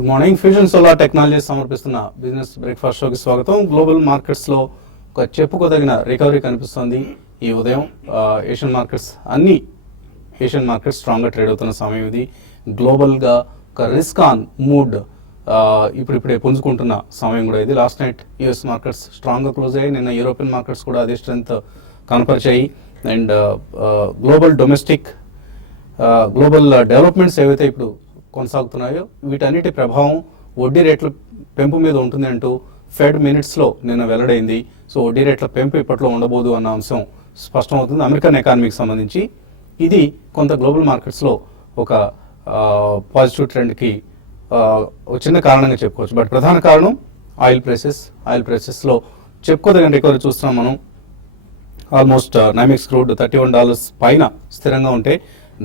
Good morning. Fusion solar technologies సమర్పిస్తున్న business breakfast షోకి స్వాగతం. గ్లోబల్ మార్కెట్స్లో ఒక చెప్పుకోదగిన రికవరీ కనిపిస్తుంది ఈ ఉదయం. ఏషియన్ మార్కెట్స్ ఏషియన్ మార్కెట్స్ స్ట్రాంగ్గా ట్రేడ్ అవుతున్న సమయం ఇది. గ్లోబల్గా ఒక రిస్క్ ఆన్ మూడ్ ఇప్పుడిప్పుడే పుంజుకుంటున్న సమయం కూడా ఇది. లాస్ట్ నైట్ యూఎస్ మార్కెట్స్ స్ట్రాంగ్గా క్లోజ్ అయ్యాయి. నిన్న యూరోపియన్ మార్కెట్స్ కూడా అదే స్ట్రెంత్ కనపరిచాయి. అండ్ గ్లోబల్ డెవలప్మెంట్స్ ఏవైతే ఇప్పుడు కొనసాగుతున్నాయో వీటన్నిటి ప్రభావం వడ్డీ రేట్ల పెంపు మీద ఉంటుంది అంటూ ఫెడ్ మినిట్స్లో నిన్న వెల్లడైంది. సో వడ్డీ రేట్ల పెంపు ఇప్పట్లో ఉండబోదు అన్న అంశం స్పష్టమవుతుంది అమెరికన్ ఎకానమీకి సంబంధించి. ఇది కొంత గ్లోబల్ మార్కెట్స్లో ఒక పాజిటివ్ ట్రెండ్కి చిన్న కారణంగా చెప్పుకోవచ్చు. బట్ ప్రధాన కారణం ఆయిల్ ప్రైసెస్లో చెప్పుకోదగిన రికవరీ చూస్తున్నాం మనం. ఆల్మోస్ట్ నైమెక్స్ క్రూడ్ $31 పైన స్థిరంగా ఉంటే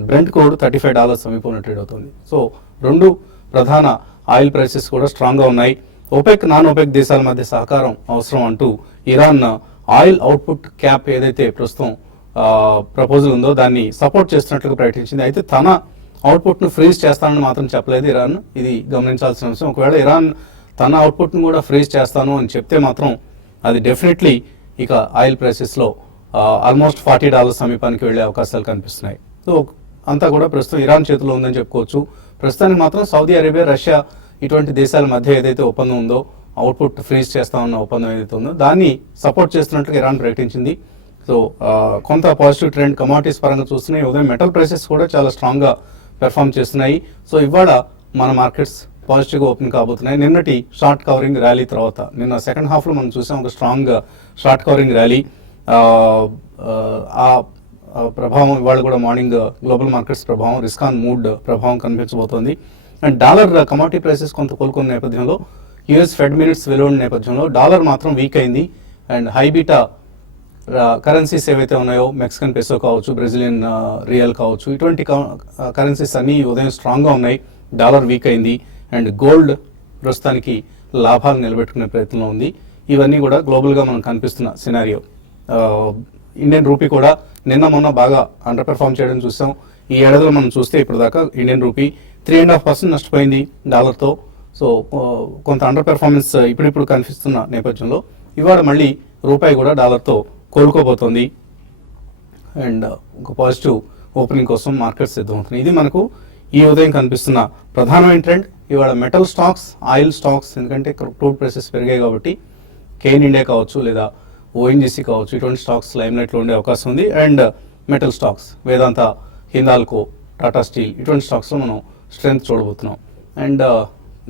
బ్రెంట్ క్రూడ్ $35 సమీపంలో ట్రేడ్ అవుతుంది. సో రెండు ప్రధాన ఆయిల్ ప్రైసెస్ కూడా స్ట్రాంగ్గా ఉన్నాయి. ఓపెక్ నాన్ ఓపెక్ దేశాల మధ్య సహకారం అవసరం అంటూ ఇరాన్ ఆయిల్ అవుట్పుట్ క్యాప్ ఏదైతే ప్రస్తుతం ప్రపోజల్ ఉందో దాన్ని సపోర్ట్ చేస్తున్నట్లుగా ప్రకటించింది. అయితే తన అవుట్పుట్ను ఫ్రీజ్ చేస్తానని మాత్రం చెప్పలేదు ఇరాన్. ఇది గమనించాల్సిన అంశం. ఒకవేళ ఇరాన్ తన అవుట్పుట్ను కూడా ఫ్రీజ్ చేస్తాను అని చెప్తే మాత్రం అది డెఫినెట్లీ ఇక ఆయిల్ ప్రైసెస్లో ఆల్మోస్ట్ $40 సమీపానికి వెళ్ళే అవకాశాలు కనిపిస్తున్నాయి. సో అంతా కూడా ప్రస్తుతం ఇరాన్ చేతిలో ఉందని చెప్పుకోవచ్చు. ప్రస్తుతానికి మాత్రం సౌదీ అరేబియా, రష్యా ఇటువంటి దేశాల మధ్య ఏదైతే ఒప్పందం ఉందో, అవుట్పుట్ ఫ్రీజ్ చేస్తామన్న ఒప్పందం ఏదైతే ఉందో దాన్ని సపోర్ట్ చేస్తున్నట్లుగా ఇరాన్ ప్రకటించింది. సో కొంత పాజిటివ్ ట్రెండ్ కమాడిటీస్ పరంగా చూస్తున్నాయి. ఉదయం మెటల్ ప్రైసెస్ కూడా చాలా స్ట్రాంగ్గా పెర్ఫామ్ చేస్తున్నాయి. సో ఇవాళ మన మార్కెట్స్ పాజిటివ్గా ఓపెన్ కాబోతున్నాయి. నిన్నటి షార్ట్ కవరింగ్ ర్యాలీ తర్వాత నిన్న సెకండ్ హాఫ్లో మనం చూసాం ఒక స్ట్రాంగ్ షార్ట్ కవరింగ్ ర్యాలీ. ఆ ప్రభావం ఇవాళ కూడా మార్నింగ్ గ్లోబల్ మార్కెట్స్ ప్రభావం, రిస్క్ ఆన్ మూడ్ ప్రభావం కనిపించబోతోంది. అండ్ డాలర్ కమాడిటీ ప్రైసెస్ కొంత కోలుకున్న నేపథ్యంలో, యూఎస్ ఫెడ్ మినిట్స్ వెలువడిన నేపథ్యంలో డాలర్ మాత్రం వీక్ అయింది. అండ్ హైబీటా కరెన్సీస్ ఏవైతే ఉన్నాయో, మెక్సికన్ పెసో కావచ్చు, బ్రెజిలియన్ రియల్ కావచ్చు, ఇటువంటి కరెన్సీస్ అన్నీ ఉదయం స్ట్రాంగ్గా ఉన్నాయి. డాలర్ వీక్ అయింది. అండ్ గోల్డ్ ప్రస్తుతానికి లాభాలు నిలబెట్టుకునే ప్రయత్నంలో ఉంది. ఇవన్నీ కూడా గ్లోబల్గా మనం కనిపిస్తున్న సినారియో. ఇండియన్ రూపీ కూడా నిన్న మొన్న బాగా అండర్ పెర్ఫామ్ చేయడం చూసాం. ఈ ఏడాదిలో మనం చూస్తే ఇప్పుడు దాకా ఇండియన్ రూపీ 3.5% నష్టపోయింది డాలర్తో. సో కొంత అండర్ పెర్ఫార్మెన్స్ ఇప్పుడిప్పుడు కనిపిస్తున్న నేపథ్యంలో ఇవాళ మళ్ళీ రూపాయి కూడా డాలర్తో కోలుకోబోతోంది. అండ్ ఒక పాజిటివ్ ఓపెనింగ్ కోసం మార్కెట్ సిద్ధమవుతుంది. ఇది మనకు ఈ ఉదయం కనిపిస్తున్న ప్రధానమైన ట్రెండ్. ఇవాళ మెటల్ స్టాక్స్, ఆయిల్ స్టాక్స్, ఎందుకంటే క్రూడ్ ప్రైసెస్ పెరిగాయి కాబట్టి కేన్ ఇండియా కావచ్చు లేదా ఓఎన్జీసీ కావచ్చు, ఇటువంటి స్టాక్స్ లైమ్లైట్లో ఉండే అవకాశం ఉంది. And metal stocks Vedanta, Hindalco, Tata steel ఇటువంటి స్టాక్స్లో మనం స్ట్రెంత్ చూడబోతున్నాం. అండ్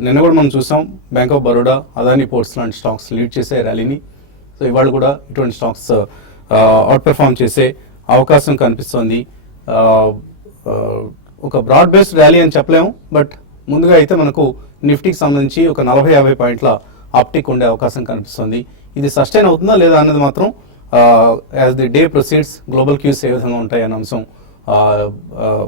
నిన్న కూడా మనం చూసాం bank of Baroda, Adani ports లాంటి స్టాక్స్ లీడ్ చేసే ర్యాలీని. సో ఇవాళ కూడా ఇటువంటి స్టాక్స్ అవుట్ పెర్ఫామ్ చేసే అవకాశం కనిపిస్తుంది. ఒక బ్రాడ్ బేస్డ్ ర్యాలీ అని చెప్పలేము, బట్ ముందుగా అయితే మనకు నిఫ్టీకి సంబంధించి ఒక 40-50 పాయింట్ల అప్టిక్ ఉండే అవకాశం కనిపిస్తుంది. ఇది సస్టైన్ అవుతుందా లేదా అన్నది మాత్రం as the day proceeds global cues ఏ విధంగా ఉంటాయి అన్న అంశం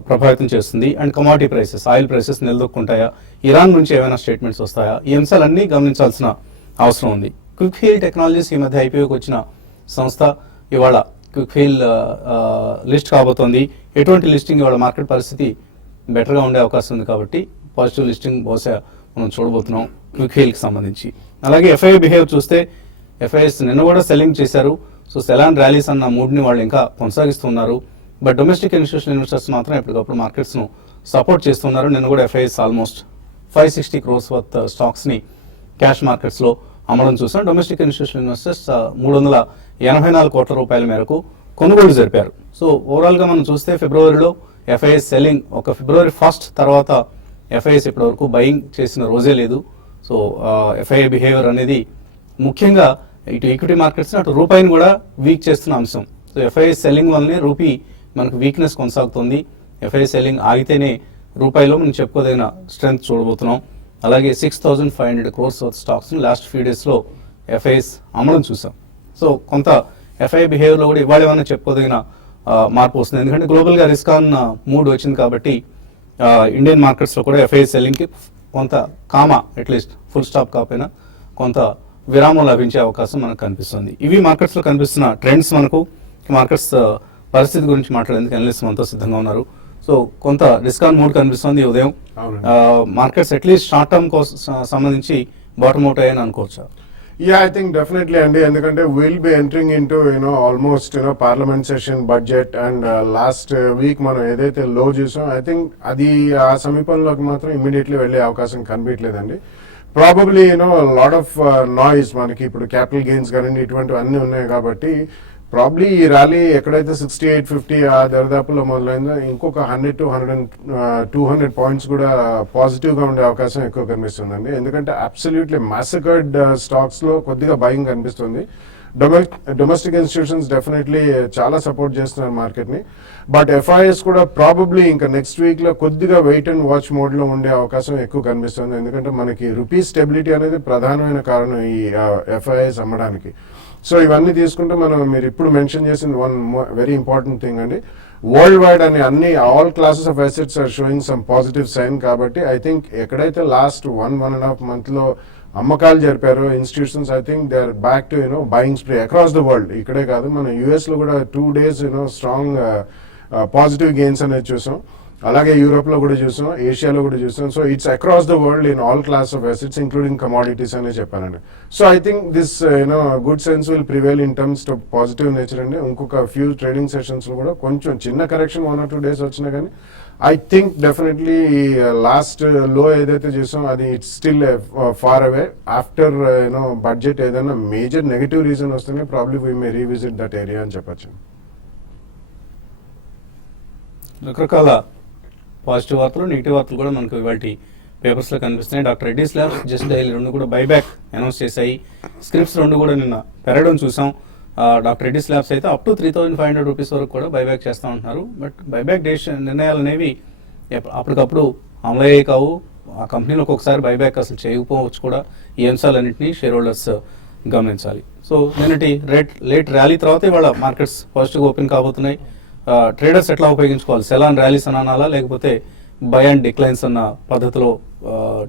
ప్రభావితం చేస్తుంది. And commodity prices, oil prices నిలదొక్కుంటాయా, ఇరాన్ నుంచి ఏమైనా స్టేట్మెంట్స్ వస్తాయా, ఈ అంశాలన్నీ గమనించాల్సిన అవసరం ఉంది. క్విక్ హీల్ టెక్నాలజీస్ ఈ మధ్య ఐపీఓకి వచ్చిన సంస్థ ఇవాళ క్విక్ హీల్ లిస్ట్ కాబోతోంది. ఎటువంటి లిస్టింగ్ ఇవాళ మార్కెట్ పరిస్థితి బెటర్గా ఉండే అవకాశం ఉంది కాబట్టి పాజిటివ్ లిస్టింగ్ బహుశా మనం చూడబోతున్నాం క్విక్ హీల్కి సంబంధించి. అలాగే ఎఫ్ఐఐ బిహేవ్ చూస్తే ఎఫ్ఐఎస్ నిన్న కూడా సెల్లింగ్ చేశారు. సో సెలాన్ ర్యాలీస్ అన్న మూడ్ని వాళ్ళు ఇంకా కొనసాగిస్తున్నారు. బట్ డొమెస్టిక్ ఇన్స్టిట్యూషనల్ ఇన్వెస్టర్స్ మాత్రం ఎప్పటికప్పుడు మార్కెట్స్ను సపోర్ట్ చేస్తున్నారు. నిన్న కూడా ఎఫ్ఐఎస్ ఆల్మోస్ట్ 560 crores వర్త్ స్టాక్స్ని క్యాష్ మార్కెట్స్లో అమ్మడం చూసాం. డొమెస్టిక్ ఇన్స్టిట్యూషనల్ ఇన్వెస్టర్స్ 384 కోట్ల రూపాయల మేరకు కొనుగోలు జరిపారు. సో ఓవరాల్గా మనం చూస్తే ఫిబ్రవరిలో ఎఫ్ఐఎస్ సెల్లింగ్, ఒక ఫిబ్రవరి 1st తర్వాత ఎఫ్ఐఎస్ ఇప్పటివరకు బయింగ్ చేసిన రోజే లేదు. సో ఎఫ్ఐఐ బిహేవియర్ అనేది ముఖ్యంగా ఇటు ఈక్విటీ మార్కెట్స్ అటు రూపాయిని కూడా వీక్ చేస్తున్న అంశం. సో ఎఫ్ఐఐ సెల్లింగ్ వల్లనే రూపీ మనకు వీక్నెస్ కొనసాగుతుంది. ఎఫ్ఐఐ సెల్లింగ్ ఆగితేనే రూపాయిలో మనం చెప్పుకోదగిన స్ట్రెంత్ చూడబోతున్నాం. అలాగే 6,500 crores వర్త్ స్టాక్స్ని లాస్ట్ ఫ్యూ డేస్లో ఎఫ్ఐఎస్ అమ్మడం చూసాం. సో కొంత ఎఫ్ఐఐ బిహేవియర్లో కూడా ఇవాళ ఏమైనా చెప్పుకోదగిన మార్పు వస్తుంది. ఎందుకంటే గ్లోబల్గా రిస్క్ ఆన్ మూడ్ వచ్చింది కాబట్టి ఇండియన్ మార్కెట్స్లో కూడా ఎఫ్ఐఐ సెల్లింగ్కి కొంత అట్లీస్ట్ ఫుల్ స్టాప్ కాకపోయినా కొంత విరామం లభించే అవకాశం మనకు కనిపిస్తుంది. ఇవి మార్కెట్స్లో కనిపిస్తున్న ట్రెండ్స్. మనకు మార్కెట్స్ పరిస్థితి గురించి మాట్లాడేందుకు అనలిస్ట్ మనతో సిద్ధంగా ఉన్నారు. సో కొంత డిస్కౌంట్ మూడ్ కనిపిస్తుంది ఈ ఉదయం. మార్కెట్స్ అట్లీస్ట్ షార్ట్ టర్మ్ కోసం సంబంధించి బాటమ్ అవుట్ అయ్యని అనుకోవచ్చా? Yeah, I think definitely అండి, ఎందుకంటే we'll be entering into almost parliament session budget and last week మనం ఏదైతే లో చూసాం, I think అది ఆ సమీపంలోకి మాత్రం ఇమ్మీడియట్లీ వెళ్ళే అవకాశం కనిపించలేదండి. ప్రాబబ్లీ లాట్ ఆఫ్ నాయిస్ మనకి ఇప్పుడు క్యాపిటల్ గెయిన్స్ కానీ ఇటువంటివి అన్నీ ఉన్నాయి కాబట్టి ప్రాబ్లీ ఈ ర్యాలీ ఎక్కడైతే 6850 ఆ దరిదాపులో మొదలైందో ఇంకొక 100 to 200 పాయింట్స్ కూడా పాజిటివ్గా ఉండే అవకాశం ఎక్కువ కనిపిస్తుందండి. ఎందుకంటే అబ్సల్యూట్లీ మ్యాసకర్డ్ స్టాక్స్లో కొద్దిగా భయం కనిపిస్తుంది. డొమెస్టిక్ ఇన్స్టిట్యూషన్స్ డెఫినెట్లీ చాలా సపోర్ట్ చేస్తున్నారు మార్కెట్ని. బట్ ఎఫ్ఐఎస్ కూడా ప్రాబబ్లీ ఇంకా నెక్స్ట్ వీక్లో కొద్దిగా వెయిట్ అండ్ వాచ్ మోడ్లో ఉండే అవకాశం ఎక్కువ కనిపిస్తుంది. ఎందుకంటే మనకి రూపీ స్టెబిలిటీ అనేది ప్రధానమైన కారణం ఈ ఎఫ్ఐఎస్ అమ్మడానికి. సో ఇవన్నీ తీసుకుంటే మీరు ఇప్పుడు మెన్షన్ చేసిన వన్ వెరీ ఇంపార్టెంట్ థింగ్ అండి, వరల్డ్ వైడ్ అని అన్ని all classes of assets are showing some positive sign. కాబట్టి ఐ థింక్ ఎక్కడైతే లాస్ట్ 1.5 monthలో అమ్మకాలు జరిపారో institutions, I think they are back to buying spree across the world. ఇక్కడే కాదు, మన యూఎస్లో కూడా 2 days స్ట్రాంగ్ పాజిటివ్ గెయిన్స్ అనేది చూసాం. అలాగే యూరోప్లో కూడా చూసాం, ఏషియాలో కూడా చూసాం. So it's across the world in all class of assets including commodities అనే చెప్పానండి. So I think this good sense will prevail in terms of positive nature అండి. ఇంకొక ఫ్యూ ట్రేడింగ్ సెషన్స్లో కూడా కొంచెం చిన్న కరెక్షన్ 1 or 2 days వచ్చినా కానీ ఐ థింక్ డెఫినెట్లీ లాస్ట్ లో ఏదైతే చూసాం అది it's still far away. After budget ఏదైనా మేజర్ నెగటివ్ రీజన్ వస్తేనే probably we may revisit that area అని చెప్పచ్చు. రకరకాల పాజిటివ్ వార్తలు, నెగిటివ్ వార్తలు కూడా మనకు ఇవాళ పేపర్స్లో కనిపిస్తున్నాయి. Doctor Reddy's labs, Just Dial రెండు కూడా బైబ్యాక్ అనౌన్స్ చేశాయి. స్క్రిప్ట్స్ రెండు కూడా నిన్న పెరగడం చూసాం. డాక్టర్ రెడ్డీస్ ల్యాబ్స్ అయితే అప్ టు 3,500 రూపీస్ వరకు కూడా బైబ్యాక్ చేస్తూ ఉంటున్నారు. బట్ బైబ్యాక్ నిర్ణయాలు అనేవి అప్పటికప్పుడు అమలయ్యే కావు. ఆ కంపెనీలో ఒకసారి బైబ్యాక్ అసలు చేయకపోవచ్చు కూడా. ఈ అంశాలన్నింటినీ షేర్ హోల్డర్స్ గమనించాలి. సో నిన్నటి లేట్ ర్యాలీ తర్వాత ఇవాళ మార్కెట్స్ పాజిటివ్గా ఓపెన్ కాబోతున్నాయి. ట్రేడర్స్ ఎట్లా ఉపయోగించుకోవాలి? సెల్ అండ్ ర్యాలీస్ అని అనాలా, లేకపోతే బై అండ్ డిక్లైన్స్ అన్న పద్ధతిలో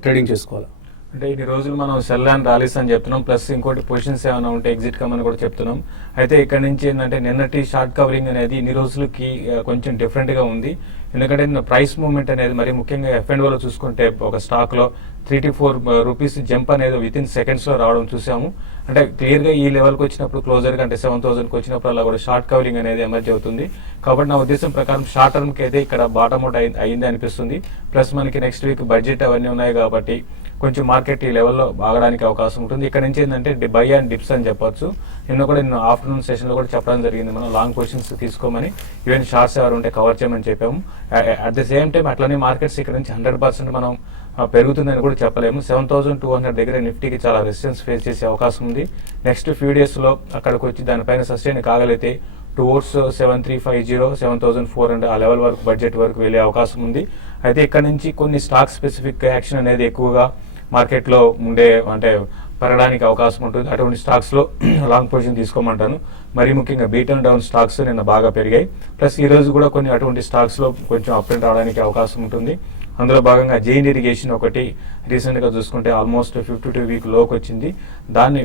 ట్రేడింగ్ చేసుకోవాలా? అంటే ఇన్ని రోజులు మనం సెల్ అండ్ ర్యాలీస్ అని చెప్తున్నాం, ప్లస్ ఇంకోటి పొజిషన్స్ ఏమైనా ఉంటే ఎగ్జిట్ కమని కూడా చెప్తున్నాం. అయితే ఇక్కడ నుంచి ఏంటంటే నిన్నటి షార్ట్ కవరింగ్ అనేది ఇన్ని రోజులకి కొంచెం డిఫరెంట్గా ఉంది. ఎందుకంటే ప్రైస్ మూవ్మెంట్ అనేది మరి ముఖ్యంగా F&Oలో చూసుకుంటే ఒక స్టాక్లో 3 to 4 రూపీస్ జంప్ అనేది విత్ ఇన్ సెకండ్స్లో రావడం చూసాము. అంటే క్లియర్గా ఈ లెవెల్కి వచ్చినప్పుడు క్లోజర్గా అంటే 7,000కి వచ్చినప్పుడు అలా కూడా షార్ట్ కవరింగ్ అనేది ఎమర్జ్ అవుతుంది. కాబట్టి నా ఉద్దేశం ప్రకారం షార్ట్ టర్మ్కి అయితే ఇక్కడ బాటమ్ అవుట్ అయింది అనిపిస్తుంది. ప్లస్ మనకి నెక్స్ట్ వీక్ బడ్జెట్ అవన్నీ ఉన్నాయి కాబట్టి కొంచెం మార్కెట్ ఈ లెవెల్లో ఆగడానికి అవకాశం ఉంటుంది. ఇక్కడ నుంచి ఏంటంటే బై అండ్ డిప్స్ అని చెప్పొచ్చు. నిన్న కూడా నేను ఆఫ్టర్నూన్ సెషన్లో కూడా చెప్పడం జరిగింది, మనం లాంగ్ పొజిషన్స్ తీసుకోమని, ఈవెన్ షార్ట్స్ ఎవరు ఉంటే కవర్ చేయమని చెప్పాము. అట్ ద సేమ్ టైం అట్లనే మార్కెట్స్ ఇక్కడ నుంచి 100% మనం పెరుగుతుందని కూడా చెప్పలేము. 7,200 దగ్గర నిఫ్టీకి చాలా రెసిస్టెన్స్ ఫేస్ చేసే అవకాశం ఉంది. నెక్స్ట్ ఫ్యూ డేస్లో అక్కడికి వచ్చి దానిపైన సస్టైన్ కాగలిగితే టువర్డ్స్ 7,350, 7,400 ఆ లెవెల్ వరకు బడ్జెట్ వరకు వెళ్ళే అవకాశం ఉంది. అయితే ఇక్కడ నుంచి కొన్ని స్టాక్ స్పెసిఫిక్ యాక్షన్ అనేది ఎక్కువగా మార్కెట్లో అంటే పెరగడానికి అవకాశం ఉంటుంది. అటువంటి స్టాక్స్లో లాంగ్ పొజిషన్ తీసుకోమంటాను. మరీ ముఖ్యంగా బీట్ అండ్ డౌన్ స్టాక్స్ నిన్న బాగా పెరిగాయి. ప్లస్ ఈ రోజు కూడా కొన్ని అటువంటి స్టాక్స్లో కొంచెం అప్ అండ్ రావడానికి అవకాశం ఉంటుంది. అందులో భాగంగా జైన్ ఇరిగేషన్ ఒకటి రీసెంట్గా చూసుకుంటే ఆల్మోస్ట్ 52 వీక్ లోకి వచ్చింది. దాన్ని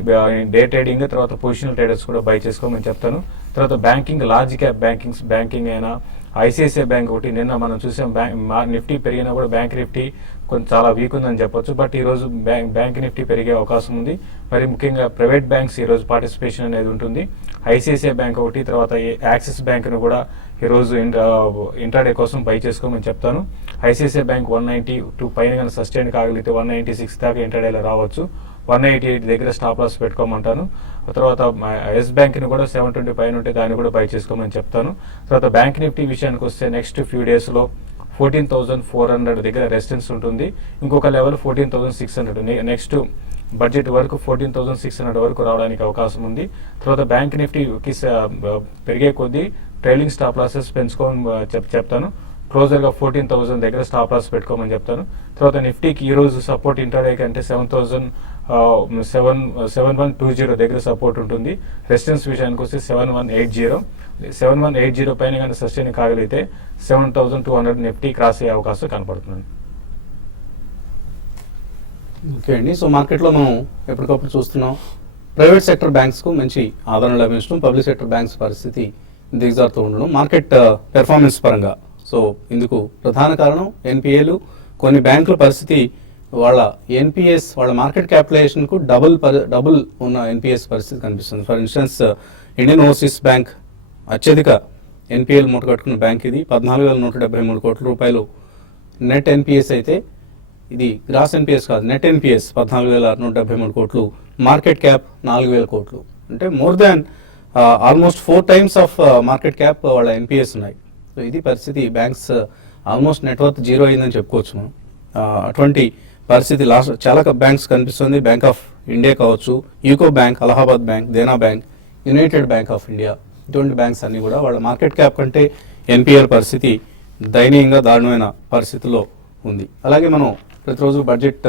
డే ట్రేడింగ్ తర్వాత పొజిషనల్ ట్రేడర్స్ కూడా బై చేసుకోమని చెప్తాను. తర్వాత బ్యాంకింగ్, లార్జ్ క్యాప్ బ్యాంకింగ్ అయినా ఐసిఐసిఐ బ్యాంక్ ఒకటి నిన్న మనం చూసాం. నిఫ్టీ పెరిగినా కూడా బ్యాంక్ నిఫ్టీ కొంచెం చాలా వీక్ ఉందని చెప్పొచ్చు. బట్ ఈరోజు బ్యాంక్ నిఫ్టీ పెరిగే అవకాశం ఉంది. మరి ముఖ్యంగా ప్రైవేట్ బ్యాంక్స్ ఈరోజు పార్టిసిపేషన్ అనేది ఉంటుంది. ఐసిఐసిఐ బ్యాంక్ ఒకటి, తర్వాత యాక్సిస్ బ్యాంక్ను కూడా ఈరోజు ఇంట్రాడే కోసం బై చేసుకోమని చెప్తాను. ఐసిఐసిఐ బ్యాంక్ 192 పైన కానీ సస్టైన్ కాగలిగితే 196 దాకా ఇంట్రాడేలో రావచ్చు. 188 దగ్గర స్టాప్ లాస్ పెట్టుకోమంటాను. తర్వాత ఎస్ బ్యాంక్ని కూడా 720 పైన ఉంటే దాన్ని కూడా బై చేసుకోమని చెప్తాను. తర్వాత బ్యాంక్ నిఫ్టీ విషయానికి వస్తే నెక్స్ట్ ఫ్యూ డేస్లో 14,400 దగ్గర రెసిస్టెన్స్ ఉంటుంది. ఇంకొక లెవెల్ 14,600, నెక్స్ట్ బడ్జెట్ వరకు 14,600 వరకు రావడానికి అవకాశం ఉంది. తర్వాత బ్యాంక్ నిఫ్టీకి పెరిగే కొద్దీ ట్రైలింగ్ స్టాప్ లాసెస్ పెంచుకోమని చెప్తాను. క్లోజర్గా 14,000 దగ్గర స్టాప్ లాస్ పెట్టుకోమని చెప్తాను. తర్వాత నిఫ్టీకి ఈరోజు సపోర్ట్ ఇంటర్డే కంటే 7,120 దగ్గర సపోర్ట్ ఉంటుంది. రెసిస్టెన్స్ విషయానికి వస్తే 7,180 పైన కానీ సస్టైన్ కాగలిగితే 7,200 నిఫ్టీ క్రాస్ అయ్యే అవకాశం కనపడుతుంది. ఓకే అండి. సో మార్కెట్లో మనం ఎప్పటికప్పుడు చూస్తున్నాం ప్రైవేట్ సెక్టర్ బ్యాంక్స్కు మంచి ఆదరణ లభించడం, పబ్లిక్ సెక్టర్ బ్యాంక్స్ పరిస్థితి దిగజారుతూ ఉండడం మార్కెట్ పెర్ఫార్మెన్స్ పరంగా. సో సో ఇందుకు ప్రధాన కారణం ఎన్పిఏలు. కొన్ని బ్యాంకుల పరిస్థితి వాళ్ళ ఎన్పిఎస్ వాళ్ళ మార్కెట్ క్యాపిటలైజేషన్కు డబుల్ ఉన్న ఎన్పిఎస్ పరిస్థితి కనిపిస్తుంది. For instance Indian overseas bank అత్యధిక ఎన్పిఎల్ మూట కట్టుకున్న బ్యాంక్ ఇది. 14,173 కోట్ల రూపాయలు నెట్ ఎన్పిఎస్ అయితే ఇది గ్రాస్ ఎన్పిఎస్ కాదు, నెట్ ఎన్పిఎస్ 14,673 కోట్లు, మార్కెట్ క్యాప్ 4,000 కోట్లు. అంటే more than almost 4 times of market cap వాళ్ళ ఎన్పిఎస్ ఉన్నాయి. సో ఇది పరిస్థితి. బ్యాంక్స్ ఆల్మోస్ట్ నెట్వర్త్ జీరో అయిందని చెప్పుకోవచ్చు మనం. అటువంటి పరిస్థితి చాలా బ్యాంక్స్ కనిపిస్తుంది. బ్యాంక్ ఆఫ్ ఇండియా కావచ్చు, UCO Bank, Allahabad Bank, Dena Bank, United Bank of India, ఇటువంటి బ్యాంక్స్ అన్ని కూడా వాళ్ళ మార్కెట్ క్యాప్ కంటే ఎన్పిఎల్ పరిస్థితి దయనీయంగా దారుణమైన పరిస్థితిలో ఉంది. అలాగే మనం ప్రతిరోజు బడ్జెట్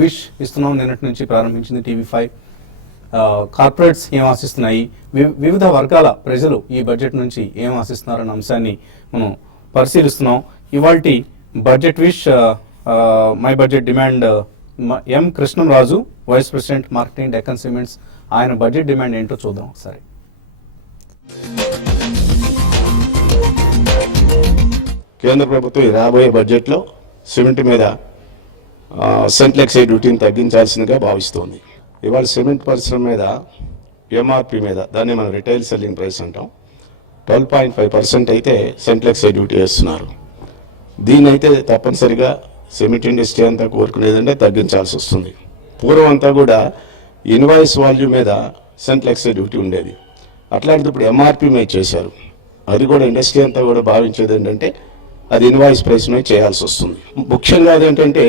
విష్ ఇస్తున్నాం. నిన్నటి నుంచి ప్రారంభించింది TV5. కార్పొరేట్స్ ఏం ఆశిస్తున్నాయి, వివిధ వర్గాల ప్రజలు ఈ బడ్జెట్ నుంచి ఏం ఆశిస్తున్నారన్న అంశాన్ని మనం పరిశీలిస్తున్నాం. ఇవాల్టి budget wish my budget demand M Krishnamraju, vice president marketing, Deccan cements. ఆయన బడ్జెట్ డిమాండ్ ఏంటో చూద్దాం ఒకసారి. కేంద్ర ప్రభుత్వం రాబోయే బడ్జెట్లో సిమెంట్ మీద సెంట్రల్ ఎక్సైజ్ డ్యూటీని తగ్గించాల్సిందిగా భావిస్తోంది. ఇవాళ సిమెంట్ పరిశ్రమ మీద ఎంఆర్పి మీద, దాన్ని మనం రిటైల్ సెల్లింగ్ ప్రైస్ అంటాం, 12.5% అయితే సెంట్రల్ ఎక్సైజ్ డ్యూటీ వేస్తున్నారు. దీని అయితే తప్పనిసరిగా సిమెంట్ ఇండస్ట్రీ అంతా కోరుకునేదంటే తగ్గించాల్సి వస్తుంది. పూర్వం అంతా కూడా ఇన్వాయిస్ వాల్యూ మీద సెంట్రల్ ఎక్సైజ్ డ్యూటీ ఉండేది. అట్లాంటిది ఇప్పుడు ఎంఆర్పి మీద చేశారు. అది కూడా ఇండస్ట్రీ అంతా కూడా భావించేది ఏంటంటే అది ఇన్వాయిస్ ప్రైస్ మీద చేయాల్సి వస్తుంది. ముఖ్యంగా అదేంటంటే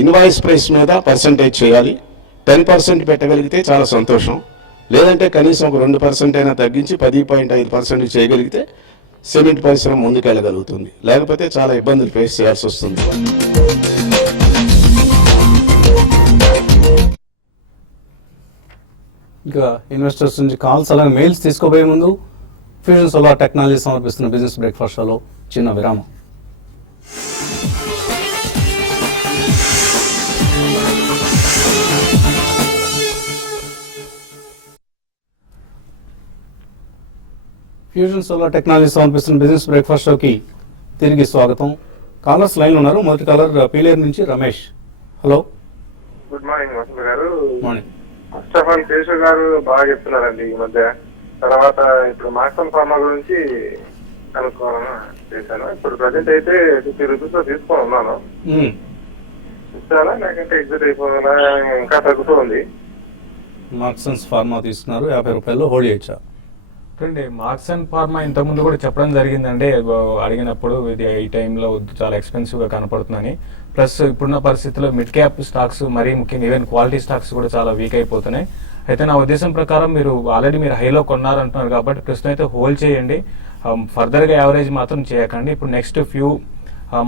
ఇన్వాయిస్ ప్రైస్ మీద పర్సంటేజ్ చేయాలి. 10% పెట్టగలిగితే చాలా సంతోషం. లేదంటే కనీసం ఒక 2% అయినా తగ్గించి 10.5% చేయగలిగితే సిమెంట్ పరిశ్రమ ముందుకెళ్ళగలుగుతుంది. లేకపోతే చాలా ఇబ్బందులు ఫేస్ చేయాల్సి వస్తుంది. ఇంకా ఇన్వెస్టర్స్ నుంచి కాల్స్ అలాగే మెయిల్స్ తీసుకోబోయే ముందు ఫ్యూజన్ సోలార్ టెక్నాలజీ సమర్పిస్తున్న బిజినెస్ బ్రేక్ఫాస్ట్ షోలో చిన్న విరామం. ఫ్యూజన్ సోలార్ టెక్నాలజీ సమర్పిస్తున్న బిజినెస్ బ్రేక్ఫాస్ట్ షోకి తిరిగి స్వాగతం. కాలర్స్ లైన్ ఉన్నారు. మొదటి కాలర్ పీలేరు నుంచి Ramesh. Hello, good morning Vasanth garu. Morning. First of all Keshav garu బాగా చెప్తున్నారండి ఈ మధ్య. తర్వాత ఇప్పుడు మాక్సన్ ఫార్మా గురించి అనుకోవాలని చేశాను. ఇప్పుడు ప్రజెంట్ అయితే 50 రూపీస్ లో తీసుకొని ఉన్నాను. ఇస్తారా లేకంటే ఎగ్జిట్ అయిపోవాలా? ఇంకా తగ్గుతూ ఉంది. మార్క్సన్స్ ఫార్మా తీసుకున్నారు, 50 రూపాయల్లో హోల్డ్ చేయొచ్చా? చూడండి, మార్క్స్ అండ్ ఫార్మా ఇంతకుముందు కూడా చెప్పడం జరిగిందండి. అడిగినప్పుడు ఇది ఈ టైంలో చాలా ఎక్స్పెన్సివ్గా కనపడుతుందని. ప్లస్ ఇప్పుడున్న పరిస్థితుల్లో మిడ్ క్యాప్ స్టాక్స్, మరీ ముఖ్యంగా ఈవెన్ క్వాలిటీ స్టాక్స్ కూడా చాలా వీక్ అయిపోతున్నాయి. అయితే నా ఉద్దేశం ప్రకారం మీరు ఆల్రెడీ హైలో కొన్నారంటున్నారు కాబట్టి ప్రస్తుతం అయితే హోల్డ్ చేయండి. ఫర్దర్గా యావరేజ్ మాత్రం చేయకండి. ఇప్పుడు నెక్స్ట్ ఫ్యూ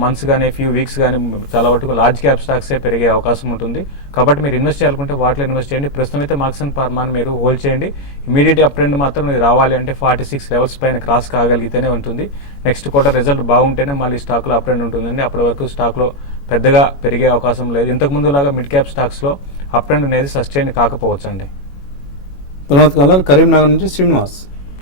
మంత్స్ కానీ ఫ్యూ వీక్స్ కానీ చాలా వరకు లార్జ్ క్యాప్ స్టాక్సే పెరిగే అవకాశం ఉంటుంది. కాబట్టి మీరు ఇన్వెస్ట్ చేయాలనుకుంటే వాటిలో ఇన్వెస్ట్ చేయండి. ప్రస్తుతం అయితే మార్క్స్ అండ్ ఫార్మాని మీరు హోల్డ్ చేయండి. ఇమీడియట్ అప్ ట్రెండ్ మాత్రం మీరు రావాలి అంటే 46 లెవెల్స్ పైన క్రాస్ కాగలిగితేనే ఉంటుంది. నెక్స్ట్ క్వార్టర్ రిజల్ట్ బాగుంటేనే మళ్ళీ స్టాక్లో అప్ ట్రెండ్ ఉంటుందండి. అప్పటి వరకు స్టాక్లో పెద్దగా పెరిగే అవకాశం లేదు. ఇంతకుముందు లాగా మిడ్ క్యాప్ స్టాక్స్లో అప్ ట్రెండ్ అనేది సస్టైన్ కాకపోవచ్చు అండి. తర్వాత కాలర్ కరీంనగర్ నుంచి శ్రీనివాస్.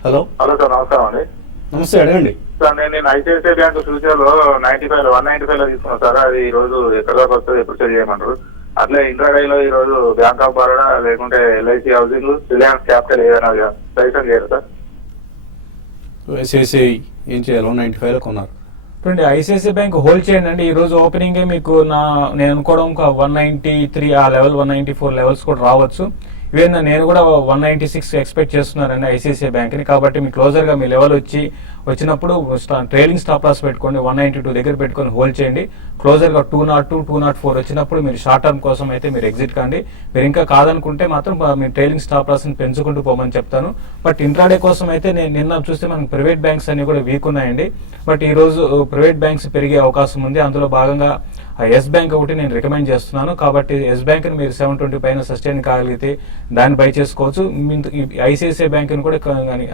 హలో. హలో సార్, నమస్కారం అండి. నమస్తే, అడగండి. సార్ నేను ఐసిఐసిఐ బ్యాంక్ ఫ్యూచర్ లో 195 లో తీసుకున్నాను సార్. అది ఈ రోజు ఎక్కడ దాకా వస్తుంది, ఎప్పుడు సెల్ చేయమంటారు? అట్లే ఇంట్రాడే లో ఈ రోజు బ్యాంక్ ఆఫ్ బరోడా లేకుంటే ఎల్ఐసి హౌసింగ్, రిలయన్స్ క్యాపిటల్ ఏదైనా సజెషన్ చేయరు సార్? ఐసిఐసిఐ ఏం చేయాలి? 195లో కొన్నారు. చూడండి, ఐసిఐసిఐ బ్యాంక్ హోల్డ్ చేయండి అండి. ఈ రోజు ఓపెనింగ్ మీకు నేను అనుకోవడం 193 ఆ లెవెల్, 194 లెవెల్స్ కూడా రావచ్చు. ఈవెన్ నేను కూడా 196 ఎక్స్పెక్ట్ చేస్తున్నానండి ఐసిఐసిఐ బ్యాంక్ని. కాబట్టి మీ క్లోజర్గా మీ లెవెల్ వచ్చినప్పుడు ట్రైలింగ్ స్టాప్ లాస్ పెట్టుకోండి. 192 దగ్గర పెట్టుకొని హోల్డ్ చేయండి. క్లోజర్గా 202, 204 వచ్చినప్పుడు మీరు షార్ట్ టర్మ్ కోసం అయితే మీరు ఎగ్జిట్ కండి. మీరు ఇంకా కాదనుకుంటే మాత్రం మీ ట్రైలింగ్ స్టాప్ లాస్ని పెంచుకుంటూ పోమని చెప్తాను. బట్ ఇంట్రాడే కోసం అయితే నేను నిన్న చూస్తే మనకు ప్రైవేట్ బ్యాంక్స్ అన్ని కూడా వీక్ ఉన్నాయండి. బట్ ఈ రోజు ప్రైవేట్ బ్యాంక్స్ పెరిగే అవకాశం ఉంది. అందులో భాగంగా ఎస్ బ్యాంక్ ఒకటి నేను రికమెండ్ చేస్తున్నాను. కాబట్టి ఎస్ బ్యాంక్ని మీరు 720 పైన సస్టైన్ కాగలిగితే దాన్ని బై చేసుకోవచ్చు. ఐసిఐసిఐ బ్యాంక్ని కూడా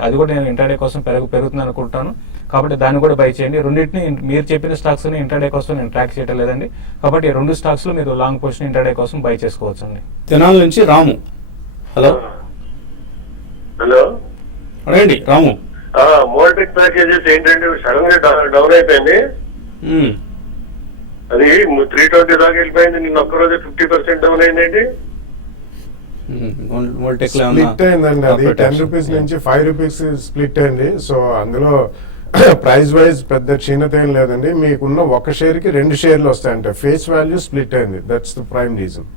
అది కూడా నేను ఇంటర్డే కోసం పెరుగుతుంది అనుకుంటాను. కాబట్టి దాన్ని కూడా బై చేయండి. రెండింటిని మీరు చెప్పిన స్టాక్స్ ఇంటర్డే కోసం నేను ట్రాక్ చేయడం లేదండి. కాబట్టి 2 స్టాక్స్ లో మీరు లాంగ్ పొజిషన్ ఇంటర్డే కోసం బై చేసుకోవచ్చు అండి. తెనాలి నుంచి రాము. హలో. హలో, అడగండి రాము. మోల్టెక్ ప్యాకేజెస్ ఏంటంటే సడన్ గా డౌన్ అయిపోయింది. మ్మ్. అది 320 దాకా వెళ్ళిపోయింది. నిన్న ఒక్కరోజు 50% డౌన్ అయిందండి. వోల్టెక్ లో స్ప్లిట్ అయిందండి, అది 10 రూపీస్ నుంచి 5 రూపీస్ స్ప్లిట్ అయింది. సో అందులో ప్రైస్ వైజ్ పెద్ద క్షీణత ఏం లేదండి. మీకున్న ఒక షేర్ కి 2 షేర్లు వస్తాయంటే ఫేస్ వాల్యూ స్ప్లిట్ అయింది. That's the prime reason.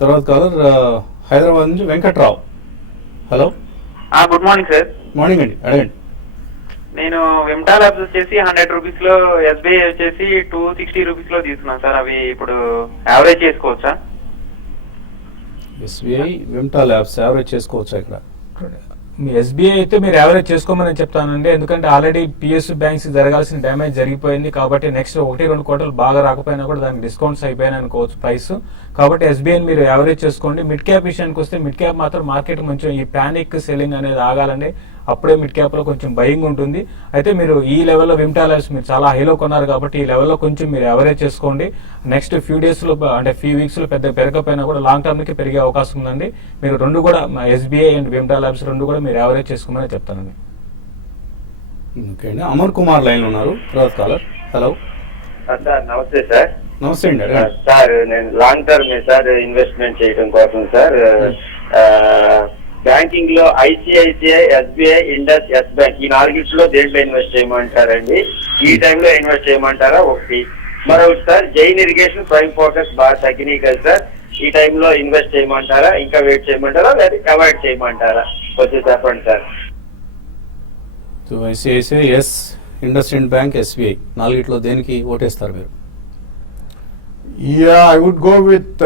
తర్వాత కాలర్ హైదరాబాద్ నుంచి Venkatrao. Hello, good morning sir. Morning అండి, అడగండి. నేను విమ్టా ల్యాబ్స్ వచ్చేసి 100 రూపీస్ లో, ఎస్బీఐ వచ్చేసి 260 రూపీస్ లో తీసుకున్నాను సార్. అవి ఇప్పుడు యావరేజ్ చేసుకోవచ్చా? ఎస్బీఐ, విమ్టా ల్యాబ్స్ యావరేజ్ చేసుకోవచ్చా ఇక్కడ? మీ ఎస్బీఐ అయితే మీరు యావరేజ్ చేసుకోమని చెప్తానండి. ఎందుకంటే ఆల్రెడీ పిఎస్యు బ్యాంక్స్ జరగాల్సిన డ్యామేజ్ జరిగిపోయింది కాబట్టి నెక్స్ట్ 1-2 క్వార్టర్లు బాగా రాకపోయినా కూడా దానికి డిస్కౌంట్స్ అయిపోయినాయి అనుకోవచ్చు ప్రైస్. కాబట్టి ఎస్బీఐని మీరు యావరేజ్ చేసుకోండి. మిడ్ క్యాప్ విషయానికి వస్తే మిడ్ క్యాప్ మాత్రం మార్కెట్ కొంచెం ఈ ప్యానిక్ సెల్లింగ్ అనేది ఆగాలండి. అప్పుడే మిడ్ క్యాప్ లో కొంచెం బయింగ్ ఉంటుంది. అయితే మీరు ఈ లెవెల్లో విమ్టా ల్యాబ్స్ మీరు చాలా హైలో కొన్నారు కాబట్టి ఈ లెవెల్లో కొంచెం మీరు యావరేజ్ చేసుకోండి. నెక్స్ట్ ఫ్యూ డేస్ లో అంటే ఫ్యూ వీక్స్ లో పెద్ద పెరగకపోయినా కూడా లాంగ్ టర్మ్ కి పెరిగే అవకాశం ఉందండి. మీరు రెండు కూడా ఎస్బీఐ అండ్ విమ్టా ల్యాబ్స్ రెండు కూడా మీరు యావరేజ్ చేసుకోమని చెప్తానండి. ఓకే అండి, అమర్ కుమార్ లైన్ ఉన్నారు. తర్వాత కాలర్. హలో, సార్ నమస్తే సార్. నమస్తే అండి, అడగండి. సార్ నేను లాంగ్ టర్మ్ సార్ ఇన్వెస్ట్మెంట్ చేయడం కోసం సార్ బ్యాంకింగ్ లో ICICI, SBI, Indus, Yes bank ఈ 4 దేంట్లో ఇన్వెస్ట్ చేయమంటారండి? ఈ టైంలో ఇన్వెస్ట్ చేయమంటారా? ఒకటి. మరొకటి sir, Jain irrigation, prime focus బాగా తగ్గినాయి కదా సార్, ఈ టైంలో ఇన్వెస్ట్ చేయమంటారా, ఇంకా వెయిట్ చేయమంటారా, లేదా అవాయిడ్ చేయమంటారా? కొంచెం చెప్పండి sir. So ICICI, Yes, IndusInd bank, SBI 4 దేనికి ఓటేస్తారు మీరు? Yeah, I would go with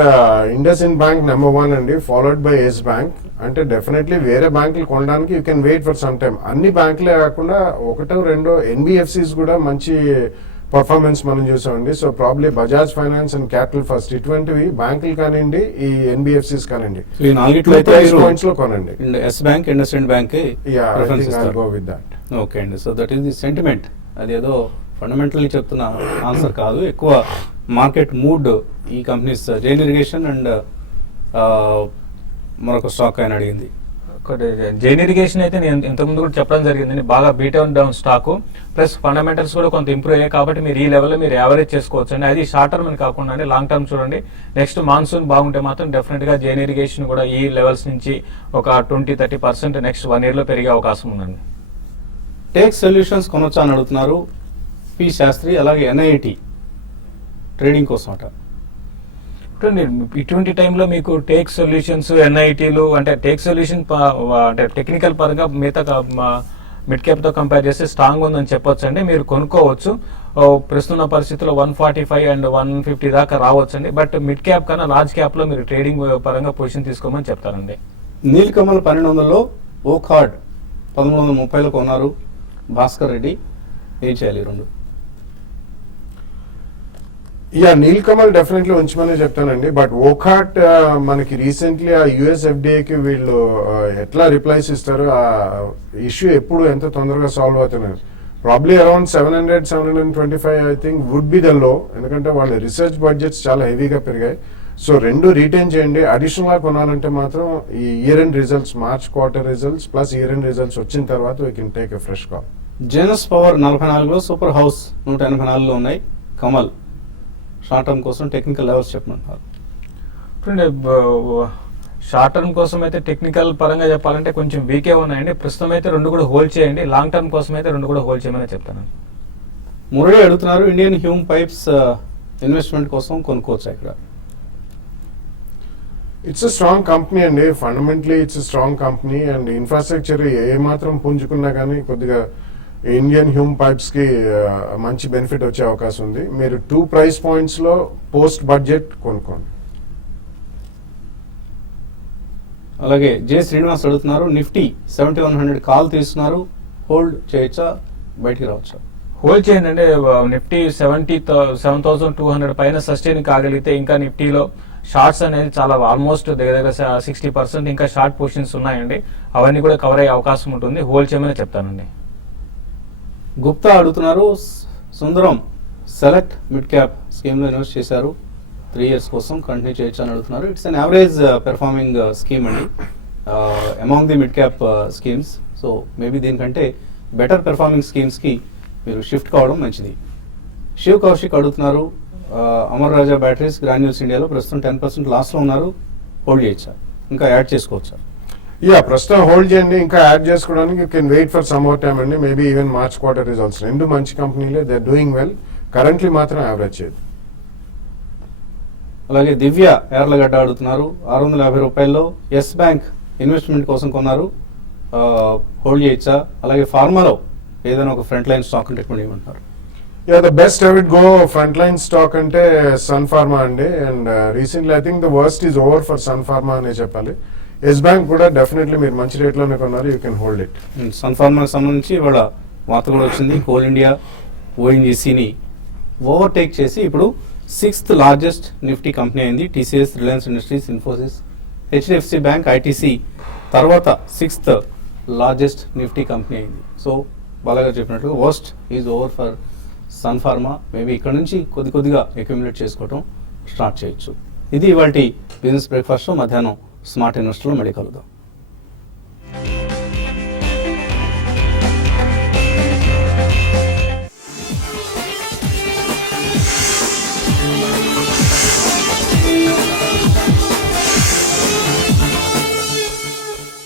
IndusInd Bank number 1 అండి, followed by Yes Bank. అంటే డెఫినెట్లీ వేరే బ్యాంకులు కొనడానికి you can wait for some time. అన్ని బ్యాంకులే కాకుండా 1-2 ఎన్బిఎఫ్సిస్ కూడా మంచి పర్ఫార్మెన్స్ మనం చూసామండి. So probably Bajaj finance and capital first ఇటువంటివి బ్యాంకులు కానివ్వండి, ఈ ఎన్బిఎఫ్సిస్ కానివ్వండి, సో ఈ 4 అయితే ప్రైస్ పాయింట్స్ లో కొనండి. Yes Bank, IndusInd Bank preference ఇస్తారు. Go with that. ఓకే అండి, so that is the sentiment. అది ఏదో ఫండమెంటల్లీ చెప్తున్న ఆన్సర్ కాదు, ఎక్కువ మార్కెట్ మూడ్ ఈ కంపెనీస్. జైన్ ఇరిగేషన్ అండ్ మరొక స్టాక్ ఆయన అడిగింది. జైన్ ఇరిగేషన్ అయితే నేను ఇంతకుముందు కూడా చెప్పడం జరిగింది, బాగా beat down stock plus fundamentals కూడా కొంత ఇంప్రూవ్ అయ్యాయి కాబట్టి మీరు ఈ లెవెల్లో మీరు యావరేజ్ చేసుకోవచ్చు అండి. అది షార్ట్ టర్మ్ అని కాకుండా అండి, లాంగ్ టర్మ్ చూడండి. నెక్స్ట్ మాన్సూన్ బాగుంటే మాత్రం డెఫినెట్ గా జైన్ ఇరిగేషన్ కూడా ఈ లెవెల్స్ నుంచి ఒక 20-30% నెక్స్ట్ 1 year లో పెరిగే అవకాశం ఉందండి. టేక్ సొల్యూషన్స్ కొనొచ్చా అని అడుగుతున్నారు పి శాస్త్రి. అలాగే ఎన్ఐటి ట్రేడింగ్ కోసం అట. ఇటువంటి టైంలో మీకు టేక్ సొల్యూషన్స్, ఎన్ఐటీలు అంటే టేక్ సొల్యూషన్ అంటే టెక్నికల్ పరంగా మిగతా మిడ్ క్యాప్ తో కంపేర్ చేస్తే స్ట్రాంగ్ ఉందని చెప్పొచ్చు అండి. మీరు కొనుక్కోవచ్చు. ప్రస్తుత పరిస్థితుల్లో 145 and 150 దాకా రావచ్చు అండి. బట్ మిడ్ క్యాప్ కన్నా లార్జ్ క్యాప్ లో మీరు ట్రేడింగ్ పరంగా పొజిషన్ తీసుకోమని చెప్తారండి. నీలకమల్ 1200లో, ఓకార్డ్ 1330లో కొన్నారు భాస్కర్ రెడ్డి. ఏం చేయాలి 2? నీల్కమల్ డెఫినెట్లీ ఉంచమని చెప్తానండి. బట్ ఓకాట్ మనకి రీసెంట్లీ ఆ యుఎస్ ఎఫ్డిఏకి వీళ్ళు ఎట్లా రిప్లైస్ ఇస్తారు, ఆ ఇష్యూ ఎప్పుడు ఎంత తొందరగా సాల్వ్ అవుతున్నారు. Probably around 700-725 I think would be the low. ఎందుకంటే వాళ్ళ రీసెర్చ్ బడ్జెట్స్ చాలా హెవీగా పెరిగాయి. సో 2 రీటైన్ చేయండి. అడిషనల్ గా కొనాలంటే మాత్రం ఈ year end results, March quarter results plus year end results వచ్చిన తర్వాత we can take a fresh call. Genus Power 44లో, సూపర్ హౌస్ 184లో ఉన్నాయి. కమల్ షార్ట్ టర్మ్ కోసం టెక్నికల్ లెవెల్స్ చెప్పమంటారు. షార్ట్ టర్మ్ కోసం అయితే టెక్నికల్ పరంగా చెప్పాలంటే కొంచెం వీకే ఉన్నాయండి. ప్రస్తుతం అయితే 2 కూడా హోల్డ్ చేయండి. లాంగ్ టర్మ్ కోసం అయితే 2 కూడా హోల్డ్ చేయమని చెప్తాను. మురళి అడుగుతున్నారు ఇండియన్ హ్యూమ్ పైప్స్ ఇన్వెస్ట్మెంట్ కోసం కొనుక్కోవచ్చా ఇక్కడ? ఇట్స్ అ స్ట్రాంగ్ కంపెనీ అండి. Fundamentally it's a strong company and infrastructure ఏ మాత్రం పుంజుకున్నా కానీ కొద్దిగా ఇండియన్ హ్యూమ్ పైప్స్ కి మంచి బెనిఫిట్ వచ్చే అవకాశం ఉంది. మీరు 2 ప్రైస్ పాయింట్స్ లో పోస్ట్ బడ్జెట్ కొనుక్కోండి. అలాగే జే శ్రీనివాస్ అడుగుతున్నారు నిఫ్టీ 7100 కాల్ తీస్తున్నారు, హోల్డ్ చేయొచ్చా, బయటికి రావచ్చా? హోల్డ్ చేయండి అంటే నిఫ్టీ 7,200 పైన సస్టైన్ కాగలిగితే ఇంకా నిఫ్టీలో షార్ట్స్ అనేది చాలా ఆల్మోస్ట్ దగ్గర 60% ఇంకా షార్ట్ పొజిషన్స్ ఉన్నాయండి. అవన్నీ కూడా కవర్ అయ్యే అవకాశం ఉంటుంది. హోల్డ్ చేయమని చెప్తానండి. గుప్తా అడుగుతున్నారు సుందరం సెలెక్ట్ మిడ్ క్యాప్ స్కీమ్లో ఇన్వెస్ట్ చేశారు, 3 years కోసం కంటిన్యూ చేయొచ్చు అని అడుగుతున్నారు. It's an average performing scheme అండి among the mid cap schemes. So maybe దీనికంటే బెటర్ పెర్ఫార్మింగ్ స్కీమ్స్కి మీరు షిఫ్ట్ కావడం మంచిది. శివ్ కౌశిక్ అడుగుతున్నారు, అమర్ రాజా బ్యాటరీస్ గ్రాన్యూల్స్ ఇండియాలో ప్రస్తుతం 10% లాస్లో ఉన్నారు, హోల్డ్ చేయొచ్చా, ఇంకా యాడ్ చేసుకోవచ్చా? యా, ప్రస్తుతం హోల్డ్ చేయండి. ఇంకా యాడ్ చేసుకోవడానికి you can wait for some more time అండి. Maybe even March quarter results రెండు మంచి కంపెనీలే, they are doing well. Currently మాత్రం యావరేజ్ చేయదు. అలాగే దివ్య యార్లగడ్డ అడుగుతున్నారు, 650 రూపాయల్లో ఎస్ బ్యాంక్ ఇన్వెస్ట్మెంట్ కోసం కొన్నారు, హోల్డ్ చేయొచ్చా? అలాగే ఫార్మాలో ఏదైనా ఒక ఫ్రంట్ లైన్ స్టాక్ అంటే రికమెండ్ చేయమంటారు? Yeah, the best I would go front line stock అంటే సన్ ఫార్మా అండి. And recently I think the worst is over for Sun Pharma అనే చెప్పాలి. ఎస్ బ్యాంక్ కూడా డెఫినెట్లీ మీరు మంచి రేట్లోనే కొన్నారు, you can hold it. Sun ఫార్మాకి సంబంధించి ఇవాళ వార్త కూడా వచ్చింది, కోల్ ఇండియా ఓఎన్జీసీని ఓవర్టేక్ చేసి ఇప్పుడు 6th లార్జెస్ట్ నిఫ్టీ కంపెనీ అయింది. TCS, Reliance Industries, Infosys, HDFC bank, ITC తర్వాత 6th లార్జెస్ట్ నిఫ్టీ కంపెనీ అయింది. సో బాలాగారు చెప్పినట్లుగా worst is over for Sun Pharma. Maybe ఇక్కడ నుంచి కొద్దిగా అక్యుములేట్ చేసుకోవటం స్టార్ట్ చేయొచ్చు. ఇది ఇవాళ బిజినెస్ బ్రేక్ఫాస్ట్. మధ్యాహ్నం స్మార్ట్ ఇన్వెస్టర్లో మళ్ళీ కలుద్దాం.